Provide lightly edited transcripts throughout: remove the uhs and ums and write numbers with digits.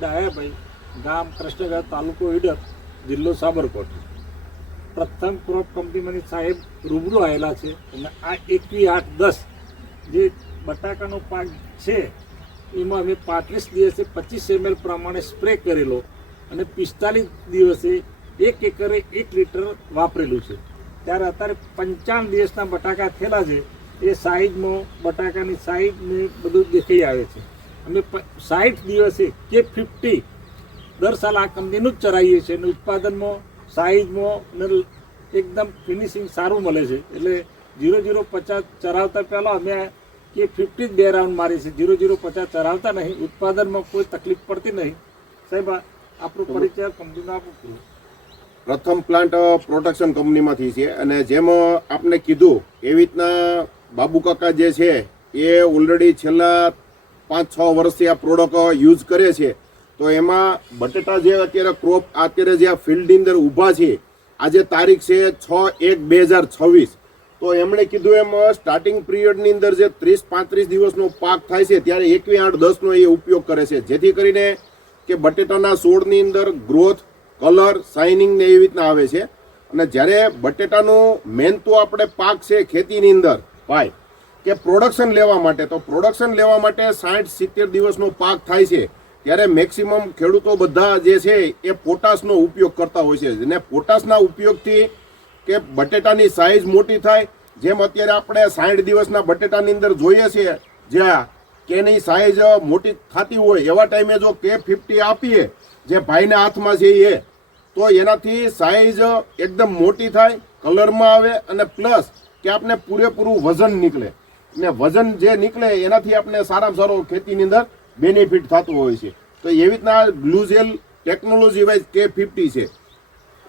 ડાયાભાઈ ગામ કૃષ્ણગઢ તાલુકો ઈડર જિલ્લો સાબરકોટ. પ્રથમ ક્રોપ કંપનીમાંની સાહેબ રૂબરૂ આવેલા છે અને આ 21/8/10 જે બટાકાનો પાક છે એમાં અમે 35 દિવસે 25 ml પ્રમાણે સ્પ્રે કરેલો અને 45 દિવસે 1 એકરે 1 લીટર વાપરેલું છે. ત્યારે અત્યારે 55 દિવસના બટાકા થયેલા છે. એ સાઈઝમાં બટાકાની સાઈઝ ને બધું દેખાઈ આવે છે. અમે 60 દિવસે K50 દર સાલ આ કંપનીનું જ ચરાવીએ છીએ અને ઉત્પાદનમાં સાઈઝમાં અને એકદમ ફિનિશિંગ સારું મળે છે. એટલે 0050 ચરાવતા પહેલાં અમે K50 જ 2 રાઉન્ડ મારી છે. 0050 ચરાવતા નહીં. ઉત્પાદનમાં કોઈ તકલીફ પડતી નહીં. સાહેબ આપણું પરિચય કંપનીનું આપું. પ્રથમ પ્લાન્ટ પ્રોડક્શન કંપનીમાંથી છે અને જેમ આપને કીધું એવી રીતના બાબુ કાકા જે છે એ ઓલરેડી છેલ્લા 5-6 વર્ષથી આ પ્રોડક્ટ યુઝ કરે છે. તો એમાં બટેટા જે અત્યારે ક્રોપ અત્યારે જે આ ફિલ્ડની અંદર ઊભા છે, આજે તારીખ છે 6/1/2026. તો એમણે કીધું એમ સ્ટાર્ટિંગ પિરિયડની અંદર જે 30-35 દિવસનો પાક થાય છે ત્યારે 21/8/10નો એ ઉપયોગ કરે છે, જેથી કરીને કે બટેટાના છોડની અંદર ગ્રોથ, કલર, શાઇનિંગ ને એવી રીતના આવે છે. અને જ્યારે બટેટાનું મેન તો આપણે પાક છે ખેતીની અંદર ભાઈ કે પ્રોડક્શન લેવા માટે, તો પ્રોડક્શન લેવા માટે 60-70 દિવસનો પાક થાય છે ત્યારે મેક્સિમમ ખેડૂતો બધા જે છે એ પોટાશનો ઉપયોગ કરતા હોય છે. અને પોટાશના ઉપયોગથી કે બટેટાની સાઇઝ મોટી થાય. જેમ અત્યારે આપણે 60 દિવસના બટેટાની અંદર જોઈએ છીએ જ્યાં કે એની સાઇઝ મોટી થતી હોય એવા ટાઈમે જો K50 આપીએ જે ભાઈના હાથમાં છે એ, તો એનાથી સાઇઝ એકદમ મોટી થાય, કલરમાં આવે અને પ્લસ કે આપણે પૂરેપૂરું વજન નીકળે. ને વજન જે નીકળે એનાથી આપણે સારામાં સારો ખેતીની અંદર બેનિફિટ થતું હોય છે. તો એવી રીતના ગ્લુઝેલ ટેકનોલોજી વાઇઝ K50 છે.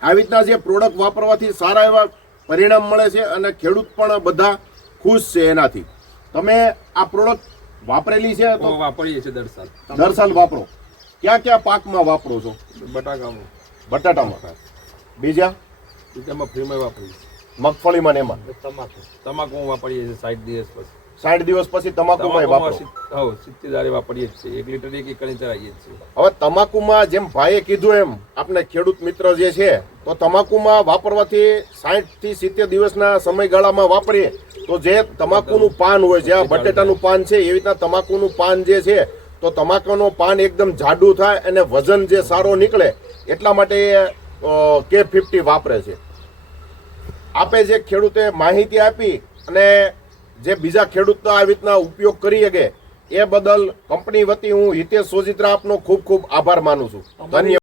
આવી રીતના જે પ્રોડક્ટ વાપરવાથી સારા એવા પરિણામ મળે છે અને ખેડૂત પણ બધા ખુશ છે એનાથી. તમે આ પ્રોડક્ટ વાપરેલી છે? તો વાપરીએ છીએ દર સાલ વાપરો. ક્યાં ક્યાં પાકમાં વાપરો છો? બટાટામાં. બીજા ફ્રીમાં વાપરીએ. મગફળીમાં ને એમાં? તમાકુ વાપરીએ છીએ 60 દિવસ પછી. 60 દિવસ પછી તમાકુમાં વાપરો? 70 દારે વાપરીએ જ છીએ. 1 લીટર 1 એકર ચરાવીએ છીએ. હવે તમાકુમાં જેમ ભાઈએ કીધું એમ આપણે ખેડૂત મિત્ર જે છે, તો તમાકુમાં વાપરવાથી 60-70 દિવસના સમયગાળામાં વાપરીએ તો જે તમાકુનું પાન હોય, જે આ બટેટાનું પાન છે એવી રીતના તમાકુનું પાન જે છે, તો તમાકુનું પાન એકદમ જાડું થાય અને વજન જે સારો નીકળે એટલા માટે K50 વાપરે છે. આપે જે ખેડૂતે માહિતી આપી અને જે બીજા ખેડૂતો આવી રીતના ઉપયોગ કરી શકે એ બદલ કંપની વતી હું હિતેશ સોજીત્રા આપનો ખૂબ ખૂબ આભાર માનું છું. ધન્યવાદ.